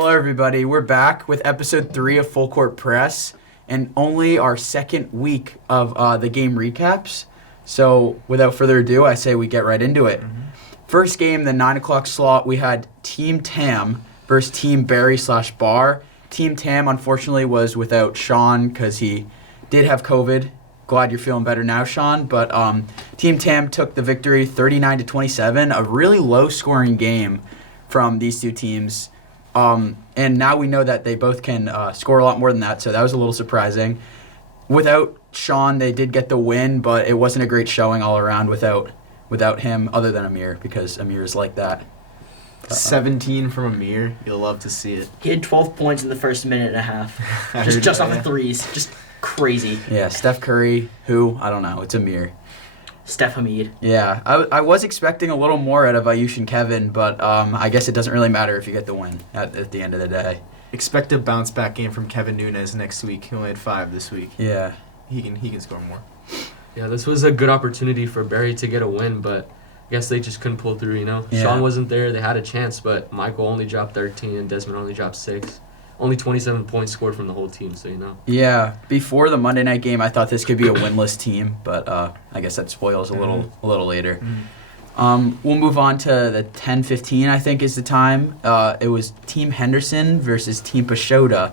Hello, everybody. We're back with episode 3 of Full Court Press, and only our second week of the game recaps. So, without further ado, I say we get right into it. First game, the 9 o'clock slot, we had Team Tam versus Team Barry/Bar. Team Tam, unfortunately, was without Sean because he did have COVID. Glad you're feeling better now, Sean. But Team Tam took the victory 39-27, a really low-scoring game from these two teams. And now we know that they both can score a lot more than that, so that was a little surprising. Without Sean, they did get the win, but it wasn't a great showing all around without him, other than Amir, because Amir is like that. 17 from Amir. You'll love to see it. He had 12 points in the first minute and a half. just off the threes. Just crazy. Yeah, Steph Curry, who, I don't know, it's Amir. Steph Hamid. Yeah, I was expecting a little more out of Ayush and Kevin, but I guess it doesn't really matter if you get the win at the end of the day. Expect a bounce back game from Kevin Nunes next week. He only had 5 this week. Yeah. He can score more. Yeah, this was a good opportunity for Barry to get a win, but I guess they just couldn't pull through, you know? Yeah. Sean wasn't there. They had a chance, but Michael only dropped 13 and Desmond only dropped 6. Only 27 points scored from the whole team, so you know. Yeah, before the Monday night game, I thought this could be a winless team, but I guess that spoils a little later. We'll move on to the 10:15, I think is the time. It was Team Henderson versus Team Pashota.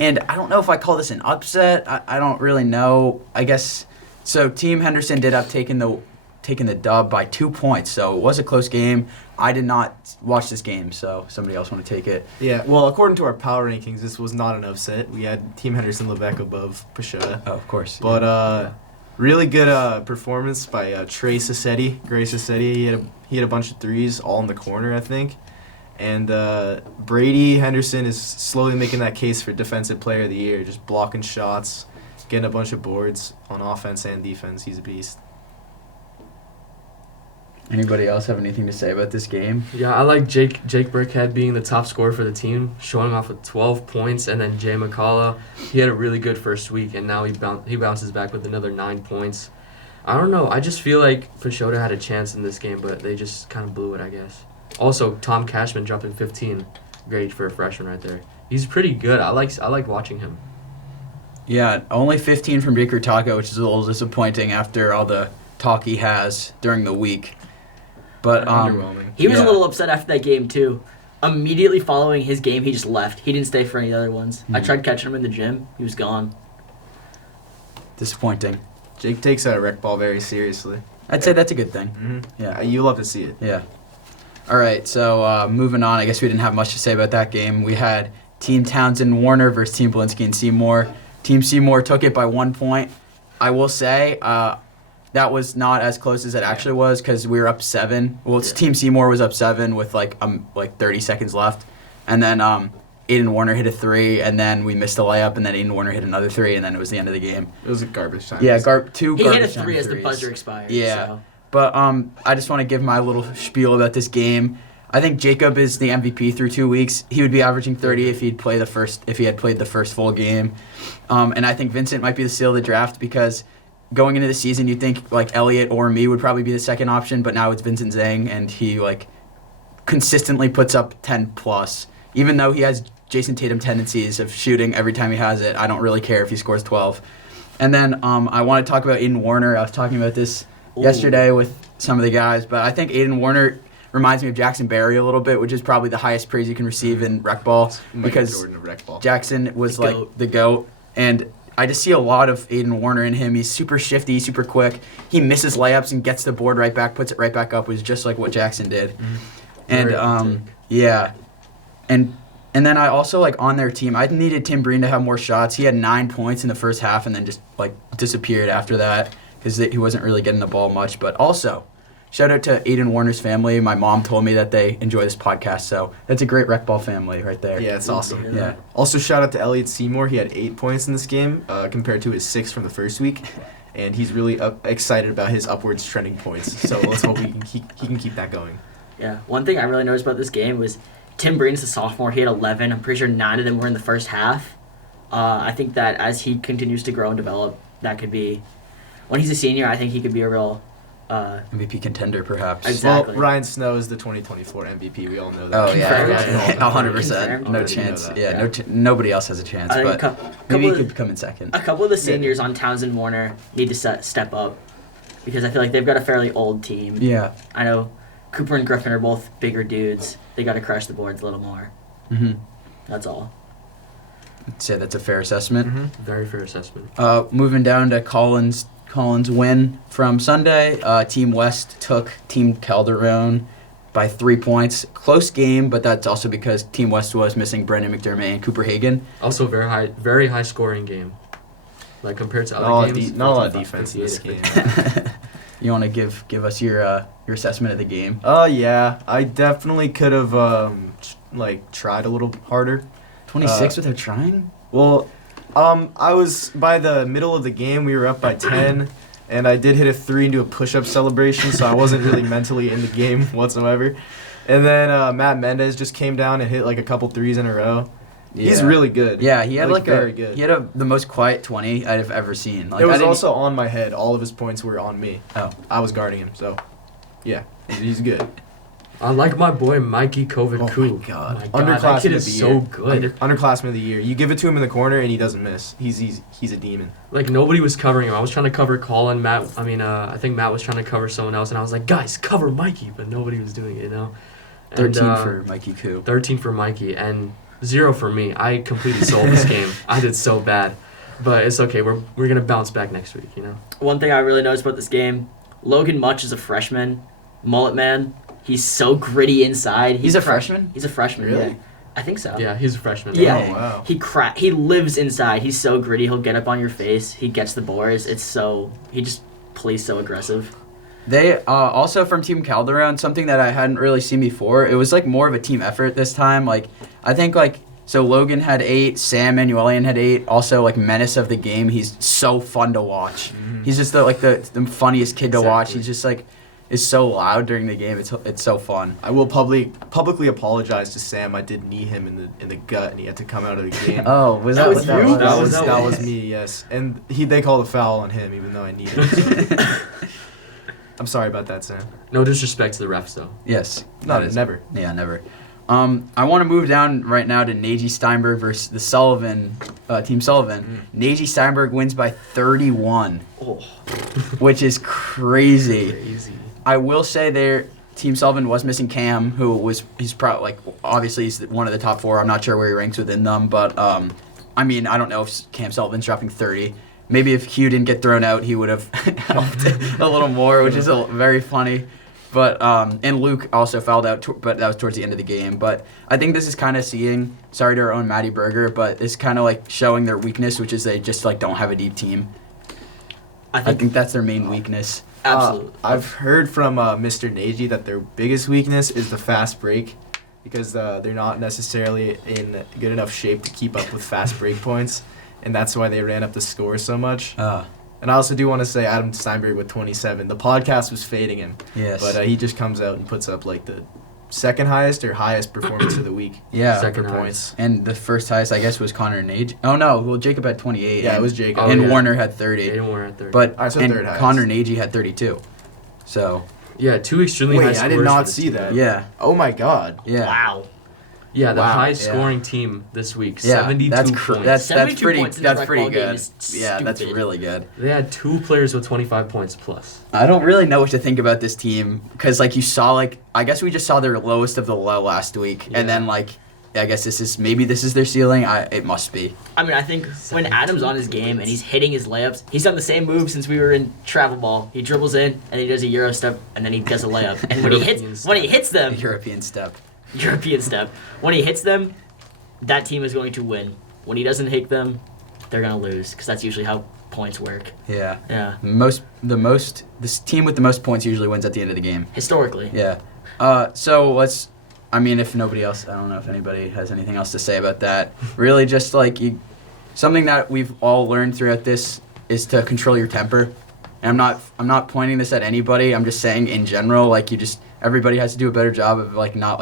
And I don't know if I call this an upset. I don't really know. I guess so. Team Henderson did have taken the dub by 2 points, so it was a close game. I did not watch this game, so somebody else want to take it. Yeah, well, according to our power rankings, this was not an upset. We had Team Henderson Leveque above Pashota. Oh, of course. But really good performance by Gray Sassetti. He had a bunch of threes, all in the corner, I think. And Brady Henderson is slowly making that case for Defensive Player of the Year, just blocking shots, getting a bunch of boards on offense and defense. He's a beast. Anybody else have anything to say about this game? Yeah, I like Jake Burkhead being the top scorer for the team, showing off with 12 points, and then Jay McCullough, he had a really good first week, and now he bounces back with another 9 points. I don't know, I just feel like Pashota had a chance in this game, but they just kind of blew it, I guess. Also, Tom Cashman dropping 15, great for a freshman right there. He's pretty good. I like watching him. Yeah, only 15 from Jake Hurtado, which is a little disappointing after all the talk he has during the week. But underwhelming. He was a little upset after that game, too. Immediately following his game, he just left. He didn't stay for any other ones. I tried catching him in the gym. He was gone. Disappointing. Jake takes that rec ball very seriously. I'd say that's a good thing. Mm-hmm. Yeah. You love to see it. Yeah. All right, so moving on. I guess we didn't have much to say about that game. We had Team Townsend Warner versus Team Belinsky and Seymour. Team Seymour took it by 1 point. I will say that was not as close as it actually was because we were up 7. Well, Team Seymour was up 7 with like 30 seconds left. And then Aiden Warner hit a 3, and then we missed a layup, and then Aiden Warner hit another 3, and then it was the end of the game. It was a garbage time. Yeah, 2 He garbage hit a time 3 as the threes. buzzer expired. Yeah. So. But I just want to give my little spiel about this game. I think Jacob is the MVP through 2 weeks. He would be averaging 30 if he had played the first full game. And I think Vincent might be the steal of the draft because going into the season you'd think like Elliott or me would probably be the second option, but now it's Vincent Zhang, and he like consistently puts up 10 plus. Even though he has Jason Tatum tendencies of shooting every time he has it, I don't really care if he scores 12. And then I want to talk about Aiden Warner. I was talking about this yesterday with some of the guys, but I think Aiden Warner reminds me of Jackson Berry a little bit, which is probably the highest praise you can receive in rec ball because Jordan of rec ball. Jackson was The like GOAT. the GOAT, and I just see a lot of Aiden Warner in him. He's super shifty, super quick. He misses layups and gets the board right back, puts it right back up, which is just like what Jackson did. And Very authentic. yeah, and then I also like on their team, I needed Tim Breen to have more shots. He had 9 points in the first half and then just like disappeared after that because he wasn't really getting the ball much. But also, shout out to Aiden Warner's family. My mom told me that they enjoy this podcast, so that's a great rec ball family right there. Yeah, it's awesome. Yeah. Also, shout out to Elliott Seymour. He had 8 points in this game compared to his 6 from the first week. And he's really excited about his upwards trending points. So let's hope he can keep that going. Yeah. One thing I really noticed about this game was Tim Breen's the sophomore. He had 11. I'm pretty sure 9 of them were in the first half. I think that as he continues to grow and develop, that could be... When he's a senior, I think he could be a real MVP contender, perhaps. Exactly. Well, Ryan Snow is the 2024 MVP. We all know that. Oh yeah, Confirmed. 100%. Confirmed. No Already know chance. that. Yeah, nobody else has a chance. I think But a maybe he couple, could come in second. a couple of the seniors on Townsend Warner need to step up because I feel like they've got a fairly old team. Yeah. I know Cooper and Griffin are both bigger dudes. They got to crush the boards a little more. Mm-hmm. That's all. I'd say that's a fair assessment. Mhm. Very fair assessment. Moving down to Collins win from Sunday. Team West took Team Calderon by 3 points. Close game, but that's also because Team West was missing Brendan McDermott and Cooper Hagan. Also, very high scoring game. Like compared to Not other a lot of games. not a lot of 55, defense in this 58. game. You want to give us your assessment of the game? Yeah, I definitely could have tried a little harder. 26 without trying? Well, I was by the middle of the game. We were up by 10, and I did hit a 3 into a push-up celebration, so I wasn't really mentally in the game whatsoever. And then Matt Mendez just came down and hit like a couple threes in a row. He's Yeah. really good. Yeah, he had very good. He had the most quiet 20 I've ever seen. Like, It I was didn't- also on my head. All of his points were on me. Oh. I was guarding him, so yeah, he's good. I like my boy Mikey Kovac. Oh my God. that Underclassman kid of is the so year. good. Underclassman of the year. You give it to him in the corner and he doesn't miss. He's a demon. Like nobody was covering him. I was trying to cover Colin. I think Matt was trying to cover someone else, and I was like, guys, cover Mikey, but nobody was doing it. 13 And, for Mikey Koo. 13 for Mikey and 0 for me. I completely sold this game. I did so bad, but it's okay. We're gonna bounce back next week. One thing I really noticed about this game, Logan Much is a freshman. Mullet man. He's so gritty inside. He's a freshman? He's a freshman, Really? yeah. I think so. Yeah, he's a freshman. Yeah. Oh wow. He lives inside. He's so gritty. He'll get up on your face. He gets the boards. He just plays so aggressive. They also from Team Calderon, something that I hadn't really seen before. It was like more of a team effort this time. Like I think so Logan had 8, Sam Manuelian had 8. Also like menace of the game. He's so fun to watch. Mhm. He's just the funniest kid to watch. Exactly. He's just like is so loud during the game. It's so fun. I will publicly apologize to Sam. I did knee him in the gut, and he had to come out of the game. Oh, was That that, was what you? that was? That was that that was- was me. Yes, and they called a foul on him, even though I kneed him. I'm sorry about that, Sam. No disrespect to the refs though. Yes. No, that is- never. Yeah, never. I want to move down right now to Nagy Steinberg versus the Sullivan, Team Sullivan. Nagy Steinberg wins by 31, Oh, which is crazy. Crazy. I will say Team Sullivan was missing Cam, he's probably obviously he's one of the top 4. I'm not sure where he ranks within them, but I mean I don't know if Cam Sullivan's dropping 30. Maybe if Hugh didn't get thrown out, he would have helped a little more, which is very funny. But and Luke also fouled out, but that was towards the end of the game. But I think this is kind of sorry to our own Matty Berger, but it's kind of like showing their weakness, which is they just don't have a deep team. I I think, think that's their main weakness. absolutely. I've heard from Mr. Nagy that their biggest weakness is the fast break, because they're not necessarily in good enough shape to keep up with fast break points, and that's why they ran up the score so much. And I also do want to say Adam Steinberg with 27. The podcast was fading him, Yes. but he just comes out and puts up like the second highest or highest performance of the week yeah. Second for highest. points. And the first highest, I guess, was Connor Nagy. Oh no, well Jacob had 28. Yeah, it and- was Jacob. Oh, and yeah. Warner had 30. They weren't at 30. But Alright, so and third highest. Connor Nagy had 32. So yeah, 2 extremely high Wait, scores. I did not for the see team. that. yeah, Oh my God. yeah. Wow. Yeah, the Wow, highest yeah. scoring team this week. Yeah, 72 that's points. that's 72 pretty points in a that's pretty rec ball game good. is Yeah, that's stupid. really good. They had 2 players with 25 points plus. I don't really know what to think about this team because you saw I guess we just saw their lowest of the low last week, Yeah. and then I guess this is their ceiling. It must be. I mean, I think when Adam's on his game and he's hitting his layups, he's done the same move since we were in travel ball. He dribbles in and he does a Euro step and then he does a layup. And when he hits The them, European step. European step. When he hits them, that team is going to win. When he doesn't hit them, they're gonna lose because that's usually how points work. Yeah. Yeah, This team with the most points usually wins at the end of the game. historically. Yeah. So let's. I mean, if nobody else, I don't know if anybody has anything else to say about that. Really, just something that we've all learned throughout this is to control your temper. And I'm not pointing this at anybody. I'm just saying in general, everybody has to do a better job of not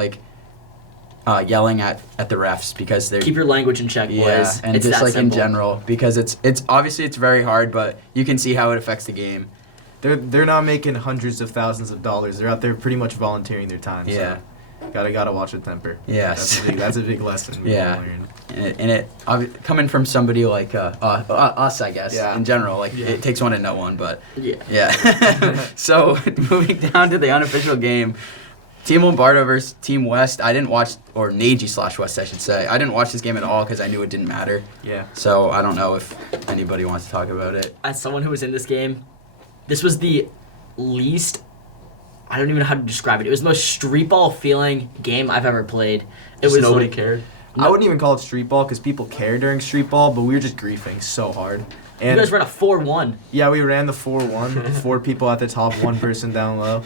yelling at the refs because they're Keep your language in check, boys. yeah, and it's just that in simple. general because it's obviously it's very hard, but you can see how it affects the game. they're not making hundreds of thousands of dollars. They're out there pretty much volunteering their time. Yeah. So gotta watch the temper. Yes. That's a big lesson. we Yeah. all learned. Coming from somebody like us, I guess, Yeah. in general, like Yeah. it takes one to know one, but Yeah. yeah. So moving down to the unofficial game, Team Lombardo versus Team West. I didn't watch, or Nagy/West, I should say. I didn't watch this game at all because I knew it didn't matter. Yeah. So I don't know if anybody wants to talk about it. As someone who was in this game, this was the least. I don't even know how to describe it. It was the most street ball feeling game I've ever played. It Just was nobody like, cared. I wouldn't even call it street ball because people care during street ball, but we were just griefing so hard. You And guys ran a 4-1. yeah, we ran the 4-1, 4 people at the top, 1 person down low,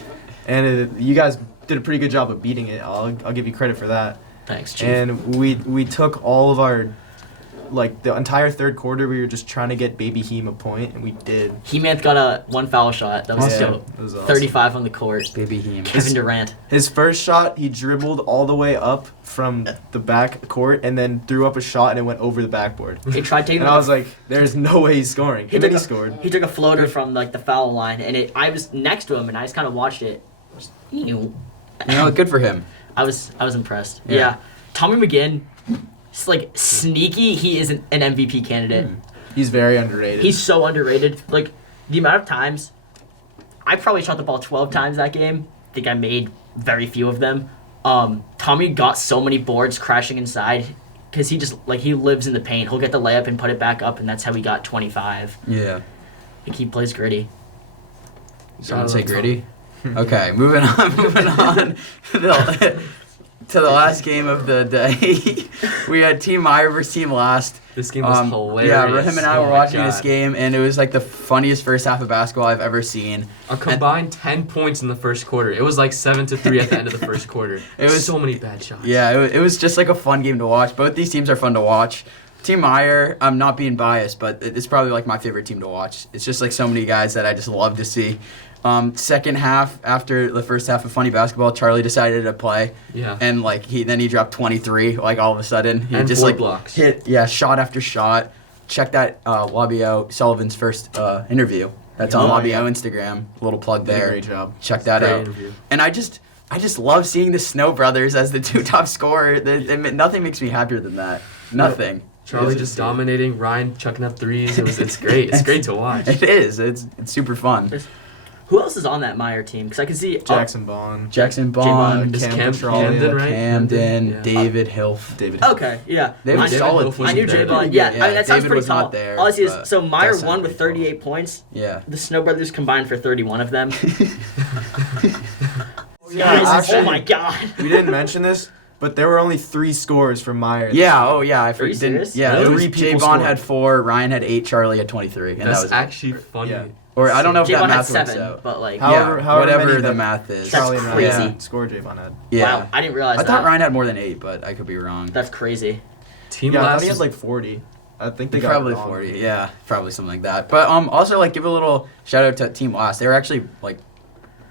and you guys did a pretty good job of beating it. I'll give you credit for that. Thanks, Chief. And we took all of our, like the entire third quarter, we were just trying to get Baby Heem a point, and we did. He-Man got a 1 foul shot. That was Yeah, dope. it was awesome. 35 on the court. Baby Heem. Kevin Durant. His first shot, he dribbled all the way up from the back court and then threw up a shot and it went over the backboard. He tried taking And I was like, there's no way he's scoring. And then he scored. He took a floater from like the foul line, and I was next to him, and I just kind of watched it. Ew. You know, good for him. I was impressed. Yeah. Yeah. Tommy McGinn, it's like sneaky. He is an MVP candidate. He's very underrated. He's so underrated. Like the amount of times, I probably shot the ball 12 times that game. I think I made very few of them. Tommy got so many boards crashing inside because he lives in the paint. He'll get the layup and put it back up, and that's how he got 25. Yeah. Like he plays gritty. Someone say gritty? Okay, moving on to the last game of the day. We had Team Meyer versus Team Last. This game was hilarious. Yeah, Rahim and I Oh were my watching God. this game, and it was like the funniest first half of basketball I've ever seen. A combined 10 points in the first quarter. It was like 7-3 at the end of the first quarter. It was- so many bad shots. Yeah, it was just like a fun game to watch. Both these teams are fun to watch. Team Meyer, I'm not being biased, but it's probably like my favorite team to watch. It's just like so many guys that I just love to see. Second half, after the first half of funny basketball, Charlie decided to play, Yeah. and like he dropped 23. Like all of a sudden, he And just 4 like blocks. hit shot after shot. Check that Labio Sullivan's first interview. That's on Oh, Labio yeah. Instagram. A little plug Did a there. great job. Check that Great out. interview. And I just love seeing the Snow Brothers as the 2 top scorers. Nothing makes me happier than that. Nothing. Charlie It's just dominating. Ryan chucking up threes. It's great. It's great to watch. It is. It's super fun. Who else is on that Meyer team? Because I can see Jackson Bond, Jackson Bond, Is Cam Cam Petralia, Camden, right? Camden, Yeah. David Hilf. David. Okay, yeah. They were I knew- solid. Hilf was I knew there. J Bond. Yeah, Yeah, I mean, that sounds David pretty was tall. not there, All I see is but so Meyer does sound won with pretty tall. 38 points. Yeah. The Snow Brothers combined for 31 of them. Yeah, Guys, actually- oh my god. We didn't mention this, but there were only 3 scores from Meyer. Yeah. Oh yeah. I you didn't. serious? Yeah. Really? It was 3 J people Bond scored. had 4, Ryan had 8, Charlie had 23, and That's that was actually funny. Yeah. Or I don't know if that J-Bond had math works 7, out. but like, However whatever many the that math is. That's Charlie and crazy. Ryan scored Javon had. Yeah. wow, I didn't realize I that. thought Ryan had more than 8, but I could be wrong. That's crazy. Team Yeah, I thought Last he had is like 40. I think they got Probably it wrong. 40. Yeah, probably something like that. But also like give a little shout out to Team Last. They were actually like,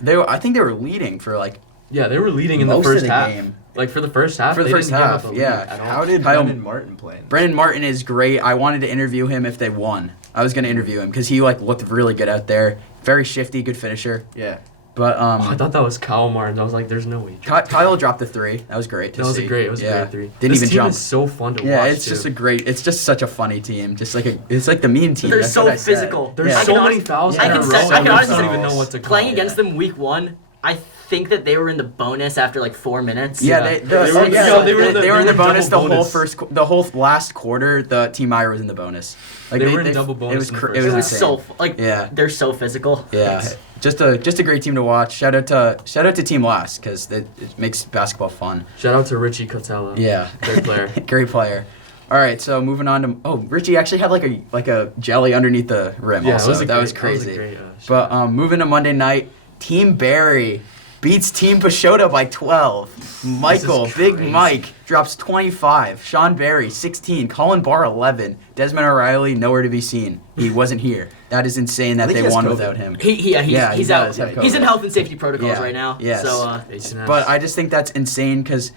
I think they were leading for like Yeah, they were leading in most the first of the half. game. Like for the first half, For the they first didn't give half, up a yeah. lead at all. How did Kyle- Brendan Martin play? Brandon Martin is great. I wanted to interview him if they won. I was gonna interview him because he like looked really good out there. Very shifty, good finisher. Yeah. But Oh, I thought that was Kyle Martin. I was like, there's no way. Kyle dropped the 3. That was great to That was see. a great. It was yeah. a great 3. Didn't this even team jump. is so fun to Yeah, watch. it's too. just it's just such a funny team. Just like it's like the mean team. They're That's so what I said. physical. There's Yeah. I so can many honest- fouls I in a can row. say- I I can don't honestly- even know what to call. Playing it. against them week 1, I think that they were in the bonus after like 4 minutes. Yeah, Yeah. they They were- were, no, they were in the- they were in the they were bonus the double whole bonus. the whole last quarter. The Team Meyer was in the bonus. Like They were in double bonus It was in the cr- first it It was was insane. so like Yeah. they're so physical. Yeah, just a great team to watch. Shout out to Team Last because it makes basketball fun. Shout out to Richie Cotella. Yeah, Great player. great player. All right, so moving on to Richie actually had like a jelly underneath the rim. Yeah, also. it was a that great, was crazy. That was a great, shot. But moving to Monday night, Team Barry beats Team Pashota by 12. Michael, Big crazy. Mike, drops 25. Sean Barry, 16. Colin Barr, 11. Desmond O'Reilly, nowhere to be seen. He wasn't here. That is insane that I think they he has won COVID. without him. He's he out. does have He's in COVID. health and safety protocols Yeah, right now. yes. So H&S. But I just think that's insane because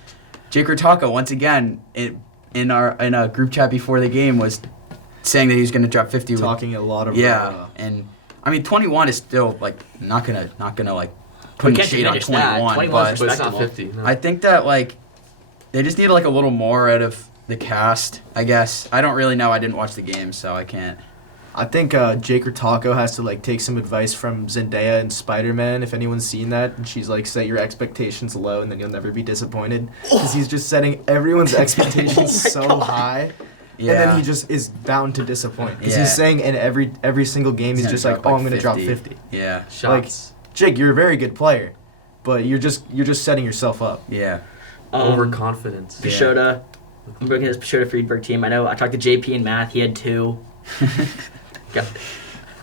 Jake Rotaka, once again, in a group chat before the game, was saying that he was going to drop 50. Talking a lot of Yeah, and I mean, 21 is still like not gonna like We put any can't shade on diminish that. 21, 21 but is But it's not respectable. 50. No. I think that like they just need like a little more out of the cast. I guess I don't really know. I didn't watch the game, so I can't. I think Jake Taco has to like take some advice from Zendaya and Spider-Man. If anyone's seen that, and she's like, set your expectations low, and then you'll never be disappointed. Because he's just setting everyone's expectations Oh my so God. high, Yeah. and then he just is bound to disappoint. Because Yeah. he's saying in every single game, he's gonna just like, drop, oh, I'm gonna drop 50. Yeah. Shots. Jake, you're a very good player, but you're just setting yourself up. Yeah. Overconfidence. Yeah. Pashota. I'm bringing this Pashota Friedberg team. I know I talked to JP in math. He had 2. Yeah.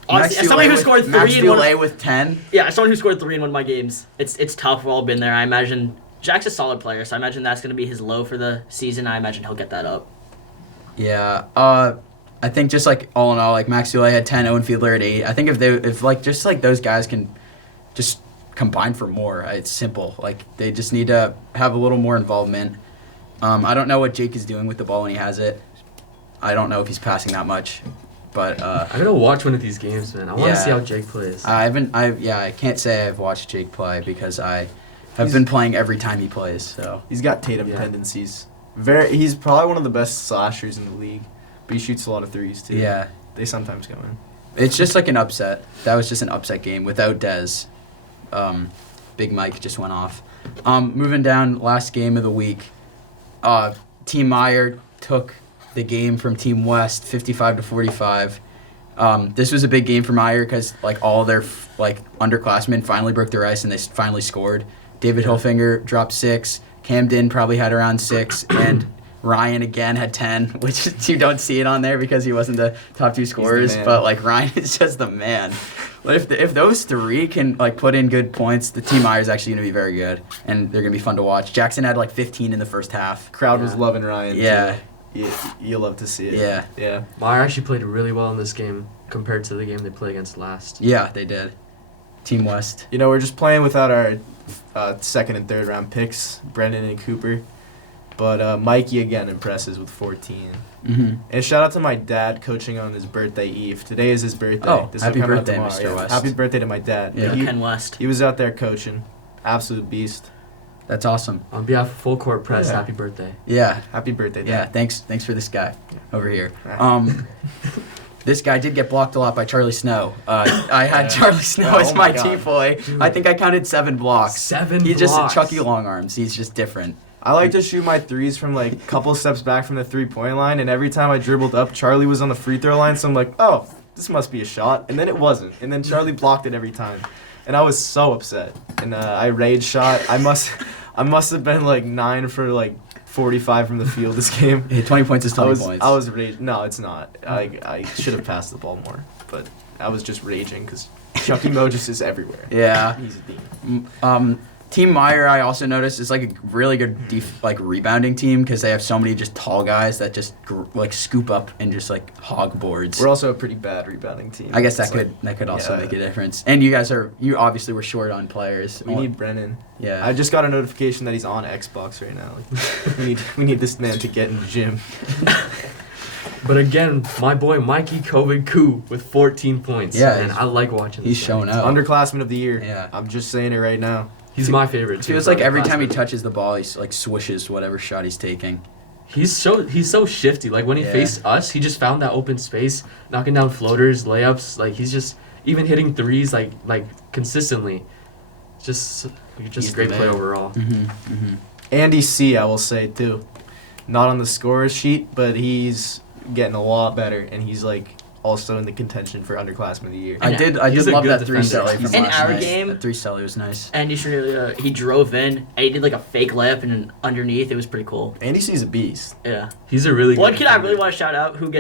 Honestly, as somebody who scored 3 in one. Dulé with 10. Yeah, as someone who scored 3 in one of my games, it's tough. We've all been there. I imagine Jack's a solid player, so I imagine that's going to be his low for the season. I imagine he'll get that up. Yeah. I think just like all in all, like Max Dulé had 10, Owen Fiedler had 8. I think if like just like those guys can just combine for more, it's simple. Like they just need to have a little more involvement. I don't know what Jake is doing with the ball when he has it. I don't know if he's passing that much, but I gotta watch one of these games, man. I want to Yeah. see how Jake plays. I can't say I've watched Jake play because I have been playing every time he plays. So He's got Tatum Yeah. tendencies. He's probably one of the best slashers in the league, but he shoots a lot of threes too. yeah, They sometimes go in. it's just like an upset. That was just an upset game without Dez. Big Mike just went off. Moving down, last game of the week. Team Meyer took the game from Team West, 55-45. This was a big game for Meyer because like all their like underclassmen finally broke their ice and they finally scored. David Hilfinger dropped 6. Camden probably had around 6, and Ryan again had 10, which you don't see it on there because he wasn't the top 2 scorers. man. But like Ryan is just the man. If those 3 can like put in good points, the Team Meyer is actually going to be very good, and they're going to be fun to watch. Jackson had like 15 in the first half. Crowd was Yeah. loving Ryan. Yeah. Too. You'll love to see it. Yeah. Yeah. Meyer actually played really well in this game compared to the game they played against last. Yeah, they did. Team West. You know, we're just playing without our second and third round picks, Brendan and Cooper. But Mikey again impresses with 14. Mm-hmm. And shout out to my dad coaching on his birthday eve. Today is his birthday. Oh, This happy will come out birthday, tomorrow. Mr. Yeah, West. Happy birthday to my dad. Yeah. He, Ken West. he was out there coaching. Absolute beast. That's awesome. On behalf of Full Court Press, Yeah. happy birthday. Yeah. Happy birthday, Yeah. Dad. Thanks for this guy over here. Yeah. This guy did get blocked a lot by Charlie Snow. I had Yeah. Charlie Snow Oh as my my God. team boy. I think I counted 7 blocks. 7 He's blocks. just Chucky long arms. He's just different. I like to shoot my threes from like a couple steps back from the 3-point line, and every time I dribbled up, Charlie was on the free throw line, so I'm like, oh, this must be a shot. And then it wasn't. And then Charlie blocked it every time. And I was so upset. And I rage shot. I must have been like 9 for like 45 from the field this game. Hey, 20 points is 20 points. I was rage. No, it's not. I should have passed the ball more, but I was just raging because Chucky Mojus is everywhere. Yeah. He's a demon. Team Meyer, I also noticed, is like a really good rebounding team because they have so many just tall guys that just like scoop up and just like hog boards. We're also a pretty bad rebounding team. I guess It's that like, could also yeah. make a difference. And you obviously were short on players. We need Brennan. Yeah. I just got a notification that he's on Xbox right now. Like, we need this man to get in the gym. But again, my boy Mikey Kovic-Ku with 14 points. Yeah, and he's- I like watching He's this guy. showing out. Underclassman of the year. Yeah. I'm just saying it right now. He's my favorite. It too, feels like every underclassman. time he touches the ball, he's like swishes whatever shot he's taking. He's so shifty. Like when he Yeah. faced us, he just found that open space, knocking down floaters, layups. Like he's just even hitting threes like consistently. Just He's a great the play man. overall. Andy C, I will say too. Not on the scorer's sheet, but he's getting a lot better, and he's like also in the contention for underclassman of the year. I did He's a love good that 3 defender. celly from In last our night. game- That 3 celly was nice. And he drove in and he did like a fake layup and then underneath. It was pretty cool. Andy C's a beast. Yeah. He's a really One good kid I defender. really want to shout out who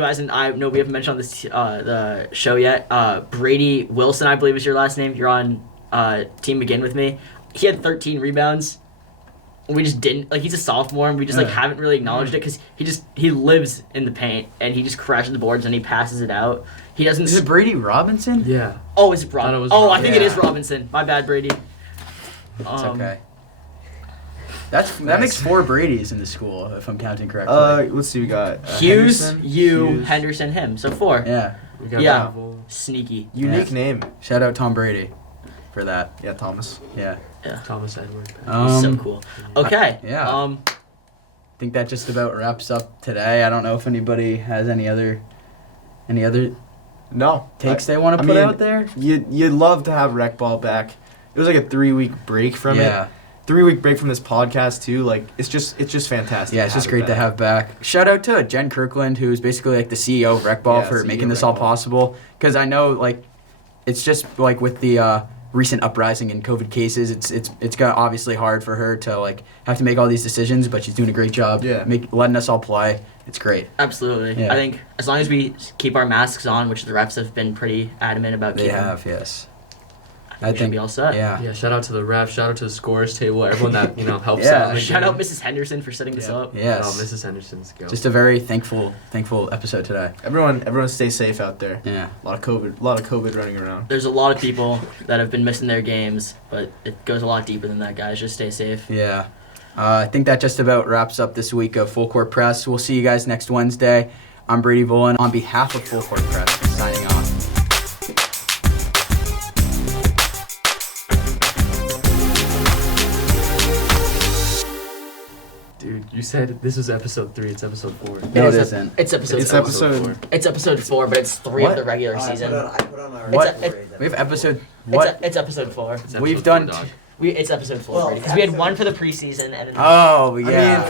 hasn't, I know we haven't mentioned on this the show yet. Brady Wilson, I believe is your last name. You're on Team Begin with me. He had 13 rebounds. We just didn't, like, he's a sophomore and we just like Yeah. haven't really acknowledged it because he lives in the paint and he just crashes the boards and he passes it out. He doesn't. Is it Brady Robinson? Yeah. Oh, is it Thought it Robinson? was Oh, I think it is Yeah. Robinson. My bad, Brady. It's Um, okay. That Nice. makes 4 Bradys in the school, if I'm counting correctly. Let's see, we got Hughes, Henderson, you, Hughes. Henderson, him. So 4. yeah. We got Yeah. Marvel. Sneaky. Unique Yeah. name. Shout out Tom Brady for that. Yeah, Thomas. Yeah. Thomas Edward. He's so cool. Okay. yeah. I think that just about wraps up today. I don't know if anybody has any other No. takes they want I to put mean, out there. You'd love to have Rec Ball back. It was like a 3-week break from it. Yeah. 3-week break from this podcast too. Like it's just fantastic. Yeah, it's just it great to back. have back. Shout out to Jen Kirkland, who's basically like the CEO of Rec Ball, Yeah, for CEO making of this Rec all Ball. possible. Because I know like it's just like with the recent uprising in COVID cases, it's got obviously hard for her to like have to make all these decisions, but she's doing a great job. Yeah. Letting us all play. It's great. Absolutely. Yeah. I think as long as we keep our masks on, which the refs have been pretty adamant about They keeping, have, yes. we should be all set. Yeah. Yeah, shout out to the ref, shout out to the scores table, everyone that helps Yeah. out. in the Shout game. out Mrs. Henderson for setting this Yeah. up. Yes. Oh, Mrs. Henderson's go. Just a very thankful episode today. Everyone stay safe out there. Yeah. A lot of COVID running around. There's a lot of people that have been missing their games, but it goes a lot deeper than that, guys. Just stay safe. Yeah. I think that just about wraps up this week of Full Court Press. We'll see you guys next Wednesday. I'm Brady Volan on behalf of Full Court Press, signing off. Dude, you said this was episode 3, it's episode 4. No, it is isn't. It's episode It's 4. episode. It's episode 4, but it's 3 What? of the regular Oh, season. I put on our What? story that- We have episode It's, what? it's episode 4. It's We've episode done 4, dog. It's episode 4 Well, because we had episode- one for the preseason and Oh, yeah. mean,